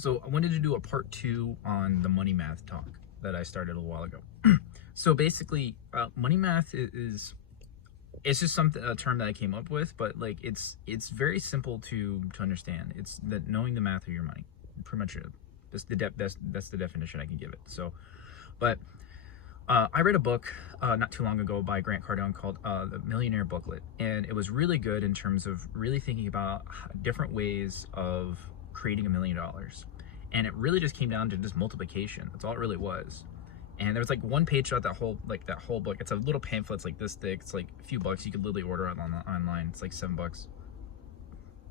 So I wanted to do a part two on the money math talk that I started a little while ago. So basically, money math is it's just a term that I came up with, but like it's very simple to understand. It's that knowing the math of your money, pretty much it. That's the definition I can give it. So, but I read a book not too long ago by Grant Cardone called The Millionaire Booklet, and it was really good in terms of really thinking about different ways of creating $1 million. And it really just came down to just multiplication. That's all it really was. And there was like one page throughout that whole book. It's a little pamphlet. It's like this thick. It's like a few bucks. You could literally order it online. It's like $7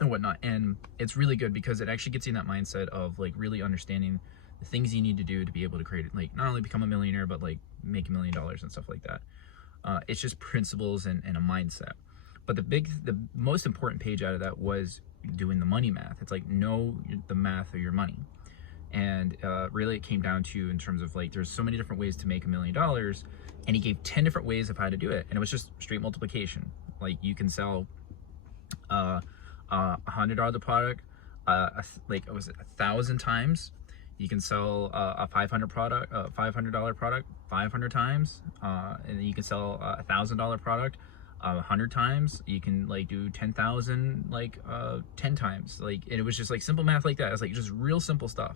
and whatnot. And it's really good because it actually gets you in that mindset of like really understanding the things you need to do to be able to create it, like not only become a millionaire, but like make $1 million and stuff like that. It's just principles and a mindset. But the most important page out of that was doing the money math. It's like know the math of your money. And really it came down to, in terms of like, there's so many different ways to make $1 million, and he gave 10 different ways of how to do it. And it was just straight multiplication. Like you can sell a $100 product, like it was 1,000 times. You can sell a $500 product 500 times, and you can sell a $1,000 product 100 times. You can like do 10,000 like 10 times. Like, and it was just like simple math like that. It's like just real simple stuff.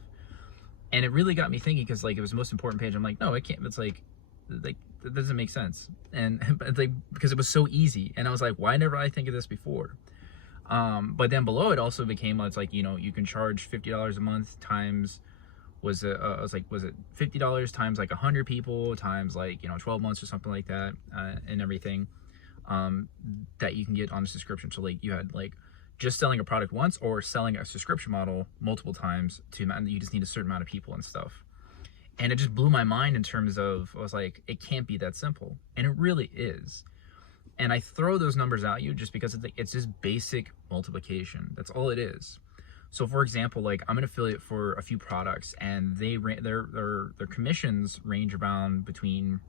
And it really got me thinking, because like it was the most important page. I'm like, no, it can't. It's like that doesn't make sense. And it's like, because it was so easy, and I was like, why never I think of this before? But then below it also became, it's like, you know, you can charge $50 a month times, was it $50 times like 100 people times like, you know, 12 months or something like that, and everything that you can get on a subscription. So like you had like just selling a product once, or selling a subscription model multiple times, to you just need a certain amount of people and stuff. And it just blew my mind in terms of, I was like, it can't be that simple. And it really is. And I throw those numbers at you just because it's just basic multiplication. That's all it is. So for example, like I'm an affiliate for a few products, and their commissions range around between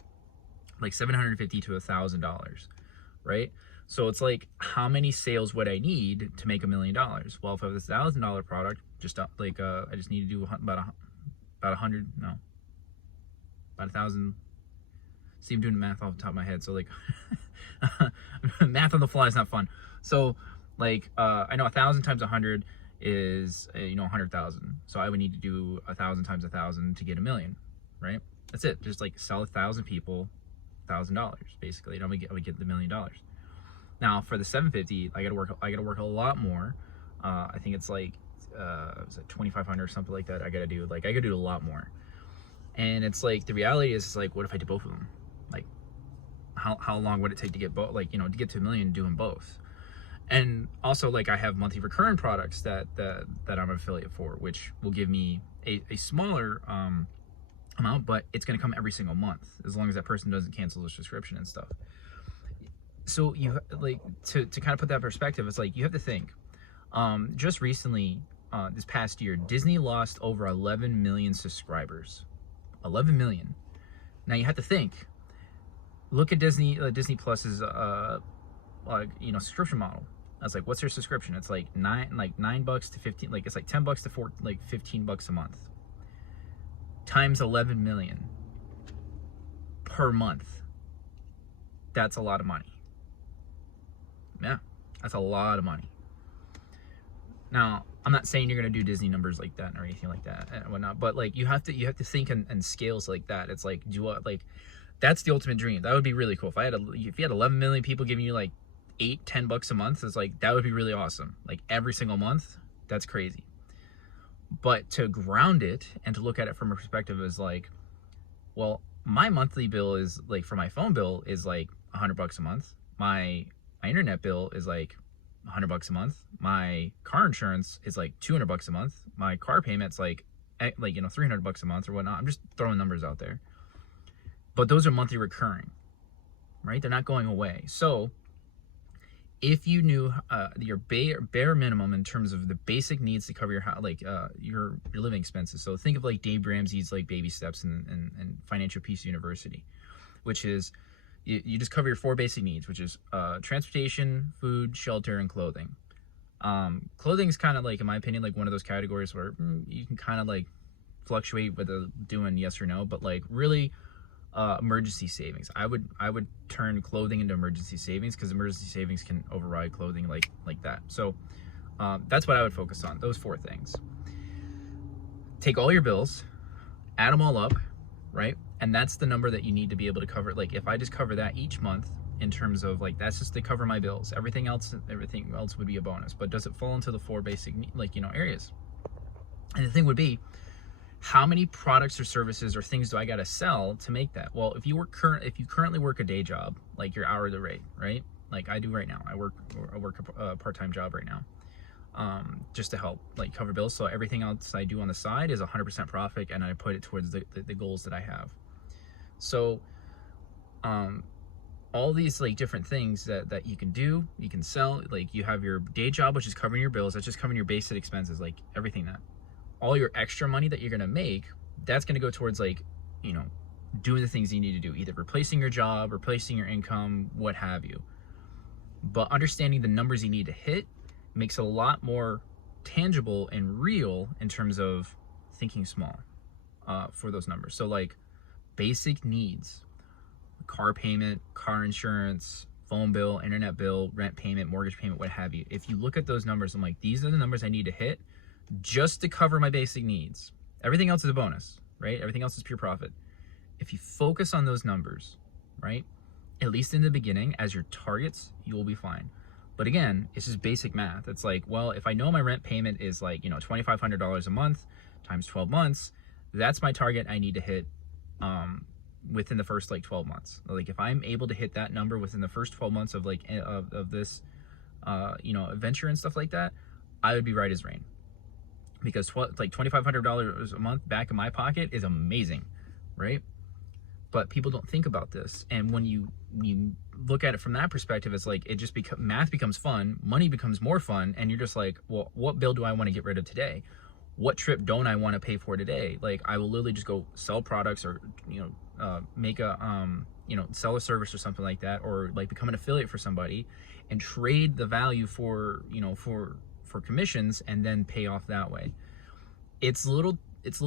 like $750 to $1,000, right? So it's like, how many sales would I need to make $1 million? Well, if I have this $1,000 product, just like I just need to do about 100, no, about 1,000. See, I'm doing math off the top of my head, so like math on the fly is not fun. So like I know 1,000 times 100 is 100,000. So I would need to do 1,000 times 1,000 to get $1 million, right? That's it. Just like sell 1,000 people $1,000 basically, and I would get the $1 million. Now for the 750, I gotta work a lot more. I think it's like was it 2,500 or something like that. I gotta do a lot more. And it's like, the reality is, it's like, what if I did both of them? Like how long would it take to get both, like, you know, to get to $1 million doing both? And also, like, I have monthly recurring products that I'm an affiliate for, which will give me a smaller amount, but it's going to come every single month, as long as that person doesn't cancel their subscription and stuff. So you like to kind of put that perspective. It's like, you have to think, just recently, this past year, Disney lost over 11 million subscribers. 11 million. Now you have to think, look at Disney Plus's subscription model. I was like, what's their subscription? It's like $9 to 15, like it's like $10 to $15 a month, times 11 million per month. That's a lot of money. Yeah, that's a lot of money. Now, I'm not saying you're gonna do Disney numbers like that or anything like that and whatnot, but like you have to think in scales like that. It's like, that's the ultimate dream. That would be really cool. If you had 11 million people giving you like $8-10 a month, it's like, that would be really awesome. Like every single month, that's crazy. But to ground it and to look at it from a perspective is like, well, my monthly bill is like, for my phone bill is like $100 a month. My internet bill is like $100 a month. My car insurance is like $200 a month. My car payment's like $300 a month or whatnot. I'm just throwing numbers out there, but those are monthly recurring, right? They're not going away. So if you knew your bare minimum in terms of the basic needs to cover your living expenses. So think of like Dave Ramsey's like baby steps and Financial Peace University, which is you just cover your 4 basic needs, which is transportation, food, shelter, and clothing. Clothing is kind of like, in my opinion, like one of those categories where you can kind of like fluctuate with doing yes or no, but like really emergency savings. I would turn clothing into emergency savings, because emergency savings can override clothing like that. So that's what I would focus on, those 4 things. Take all your bills, add them all up, right? And that's the number that you need to be able to cover. Like if I just cover that each month, in terms of like, that's just to cover my bills, everything else would be a bonus. But does it fall into the 4 basic like, you know, areas? And the thing would be, how many products or services or things do I got to sell to make that? Well, if you currently work a day job, like your hourly rate, right? Like I do right now, I work a part-time job right now, just to help like cover bills. So everything else I do on the side is 100% profit, and I put it towards the goals that I have. So all these like different things that you can do, you can sell. Like you have your day job, which is covering your bills, that's just covering your basic expenses, like everything. That all your extra money that you're gonna make, that's gonna go towards like, you know, doing the things you need to do, either replacing your job, replacing your income, what have you. But understanding the numbers you need to hit makes it a lot more tangible and real in terms of thinking small for those numbers. So like basic needs, car payment, car insurance, phone bill, internet bill, rent payment, mortgage payment, what have you. If you look at those numbers, I'm like, these are the numbers I need to hit just to cover my basic needs. Everything else is a bonus, right? Everything else is pure profit. If you focus on those numbers, right, at least in the beginning as your targets, you will be fine. But again, it's just basic math. It's like, well, if I know my rent payment is like, you know, $2,500 a month times 12 months, that's my target I need to hit within the first like 12 months. Like if I'm able to hit that number within the first 12 months of like of this you know, adventure and stuff like that, I would be right as rain. Because like $2,500 a month back in my pocket is amazing, right? But people don't think about this. And when you look at it from that perspective, it's like it just math becomes fun, money becomes more fun, and you're just like, well, what bill do I want to get rid of today? What trip don't I want to pay for today? Like I will literally just go sell products, or you know, make a you know, sell a service or something like that, or like become an affiliate for somebody and trade the value for, you know, for commissions, and then pay off that way. It's little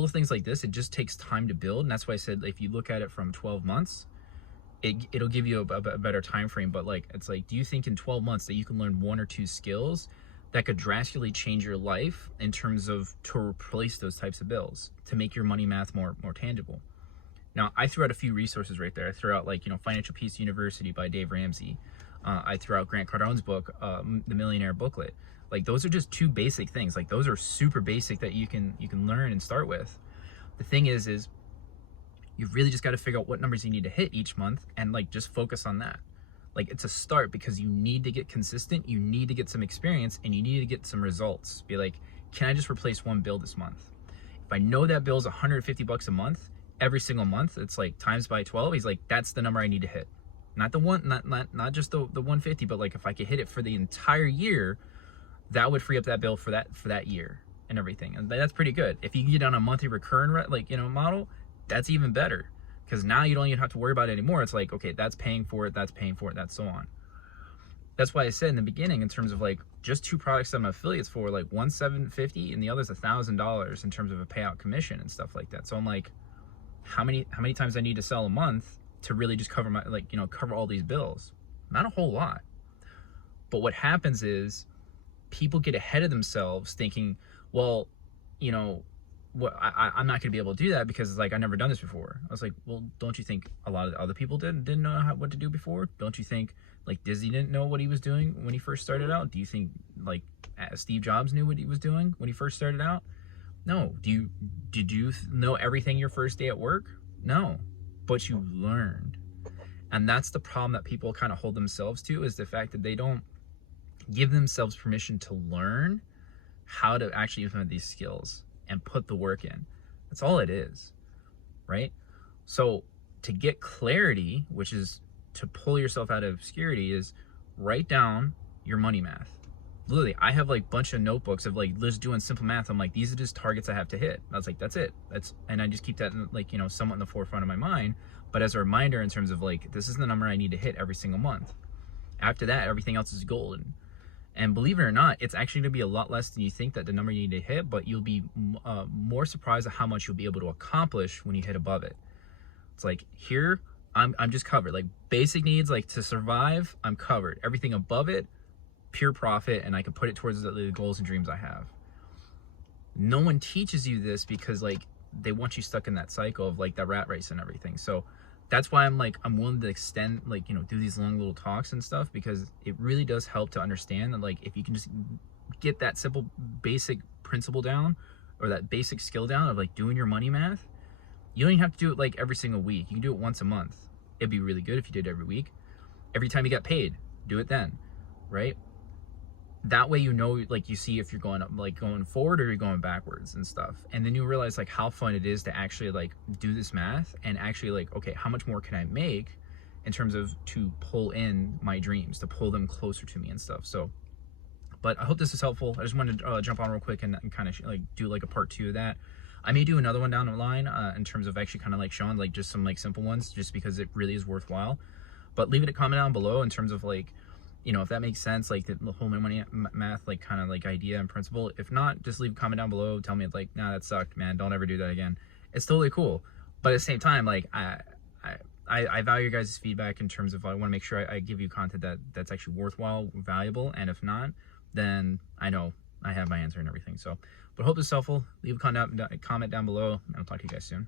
things like this. It just takes time to build, and that's why I said if you look at it from 12 months, it'll give you a better time frame. But like, it's like, do you think in 12 months that you can learn 1 or 2 skills that could drastically change your life in terms of to replace those types of bills, to make your money math more tangible? Now, I threw out a few resources right there. I threw out like, you know, Financial Peace University by Dave Ramsey. I threw out Grant Cardone's book, The Millionaire Booklet. Like those are just 2 basic things. Like those are super basic that you can learn and start with. The thing is you really just got to figure out what numbers you need to hit each month, and like just focus on that. Like it's a start, because you need to get consistent, you need to get some experience, and you need to get some results. Be like, can I just replace 1 bill this month? If I know that bill's $150 a month, every single month, it's like times by 12. He's like, that's the number I need to hit. Not the one, not just the 150, but like if I could hit it for the entire year, that would free up that bill for that year and everything. And that's pretty good. If you can get on a monthly recurring like, you know, model, that's even better, because now you don't even have to worry about it anymore. It's like, okay, that's paying for it, that's so on. That's why I said in the beginning, in terms of like just 2 products that I'm affiliates for, like one's $750 and the other's $1,000 in terms of a payout commission and stuff like that. So I'm like, how many times I need to sell a month to really just cover my, like, you know, cover all these bills? Not a whole lot. But what happens is people get ahead of themselves thinking, well, you know, I'm not going to be able to do that because it's like, I've never done this before. I was like, well, don't you think a lot of other people didn't know what to do before? Don't you think like Disney didn't know what he was doing when he first started out? Do you think like Steve Jobs knew what he was doing when he first started out? No. Did you know everything your first day at work? No, but you learned. And that's the problem that people kind of hold themselves to, is the fact that they don't give themselves permission to learn how to actually implement these skills and put the work in. That's all it is, right? So to get clarity, which is to pull yourself out of obscurity, is write down your money math. Literally, I have like a bunch of notebooks of like just doing simple math. I'm like, these are just targets I have to hit. I was like, that's it. And I just keep that in, like, you know, somewhat in the forefront of my mind, but as a reminder in terms of like, this is the number I need to hit every single month. After that, everything else is golden. And believe it or not, it's actually going to be a lot less than you think that the number you need to hit, but you'll be more surprised at how much you'll be able to accomplish when you hit above it. It's like, here, I'm just covered. Like basic needs, like to survive, I'm covered. Everything above it, pure profit, and I can put it towards the goals and dreams I have. No one teaches you this because like they want you stuck in that cycle of like that rat race and everything. So that's why I'm willing to extend, like, you know, do these long little talks and stuff, because it really does help to understand that, like, if you can just get that simple basic principle down, or that basic skill down of like doing your money math, you don't even have to do it like every single week. You can do it once a month. It'd be really good if you did it every week. Every time you got paid, do it then, right? That way, you know, like, you see if you're going up, like going forward, or you're going backwards and stuff. And then you realize like how fun it is to actually like do this math and actually like, okay, how much more can I make in terms of to pull in my dreams, to pull them closer to me and stuff. So, but I hope this is helpful. I just wanted to jump on real quick and kind of like do like a part 2 of that. I may do another one down the line in terms of actually kind of like showing like just some like simple ones, just because it really is worthwhile. But leave it a comment down below in terms of like, you know, if that makes sense, like the whole money math, like kind of like idea and principle. If not, just leave a comment down below. Tell me it's like, nah, that sucked, man. Don't ever do that again. It's totally cool. But at the same time, like I value your guys' feedback in terms of, I want to make sure I give you content that's actually worthwhile, valuable. And if not, then I know I have my answer and everything. So, but hope this is helpful. Leave a comment down below, and I'll talk to you guys soon.